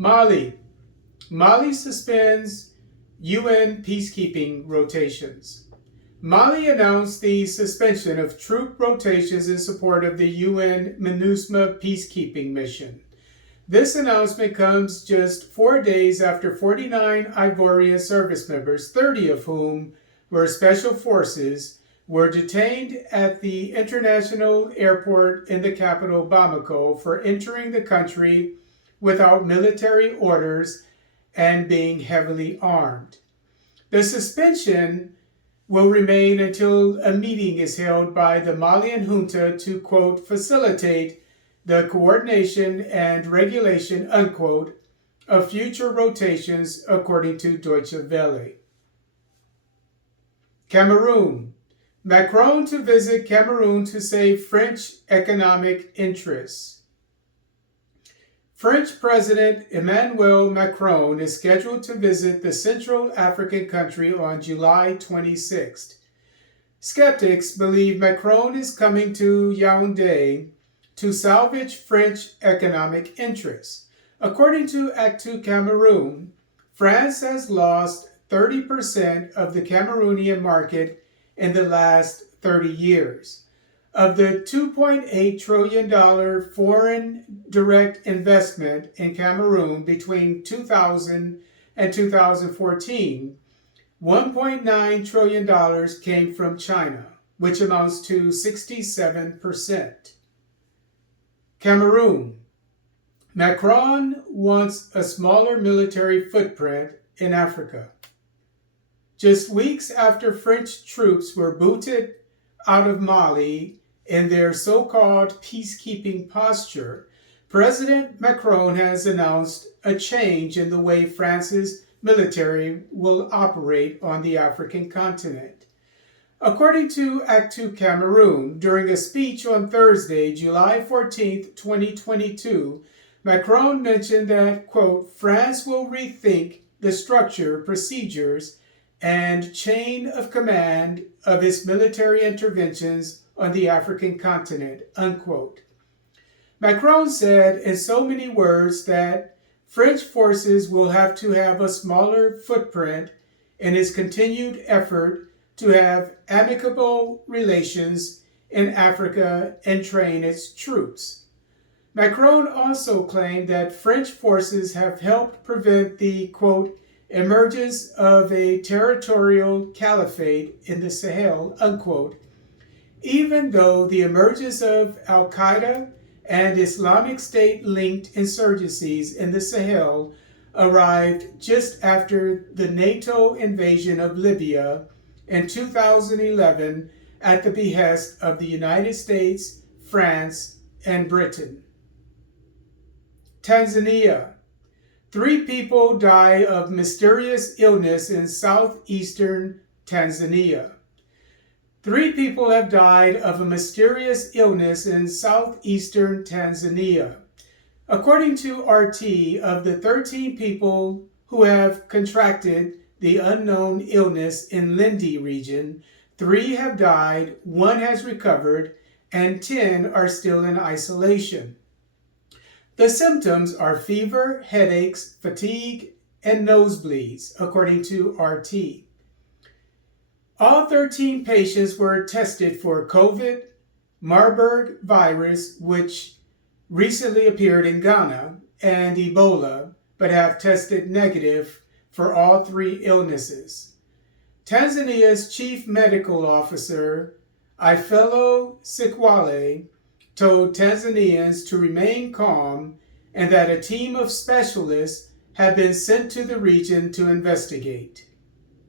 Mali. Mali suspends UN peacekeeping rotations. Mali announced the suspension of troop rotations in support of the UN MINUSMA peacekeeping mission. This announcement comes just 4 days after 49 Ivorian service members, 30 of whom were special forces, were detained at the international airport in the capital Bamako for entering the country without military orders and being heavily armed. The suspension will remain until a meeting is held by the Malian junta to, quote, facilitate the coordination and regulation, unquote, of future rotations, according to Deutsche Welle. Cameroon. Macron to visit Cameroon to save French economic interests. French President Emmanuel Macron is scheduled to visit the Central African country on July 26th. Skeptics believe Macron is coming to Yaoundé to salvage French economic interests. According to Actu Cameroun, France has lost 30% of the Cameroonian market in the last 30 years. Of the $2.8 trillion foreign direct investment in Cameroon between 2000 and 2014, $1.9 trillion came from China, which amounts to 67%. Cameroon. Macron wants a smaller military footprint in Africa. Just weeks after French troops were booted out of Mali in their so-called peacekeeping posture, President Macron has announced a change in the way France's military will operate on the African continent. According to Actu Cameroun, during a speech on Thursday, July 14, 2022, Macron mentioned that, quote, France will rethink the structure, procedures, and chain of command of its military interventions on the African continent, unquote. Macron said in so many words that French forces will have to have a smaller footprint in its continued effort to have amicable relations in Africa and train its troops. Macron also claimed that French forces have helped prevent the, quote, emergence of a territorial caliphate in the Sahel, unquote, even though the emergence of Al-Qaeda and Islamic State-linked insurgencies in the Sahel arrived just after the NATO invasion of Libya in 2011 at the behest of the United States, France, and Britain. Tanzania. 3 people die of mysterious illness in southeastern Tanzania. 3 people have died of a mysterious illness in southeastern Tanzania. According to RT, of the 13 people who have contracted the unknown illness in Lindi region, 3 have died, 1 has recovered, and 10 are still in isolation. The symptoms are fever, headaches, fatigue, and nosebleeds, according to RT. All 13 patients were tested for COVID, Marburg virus, which recently appeared in Ghana, and Ebola, but have tested negative for all 3 illnesses. Tanzania's chief medical officer, Ifelo Sikwale, told Tanzanians to remain calm and that a team of specialists had been sent to the region to investigate.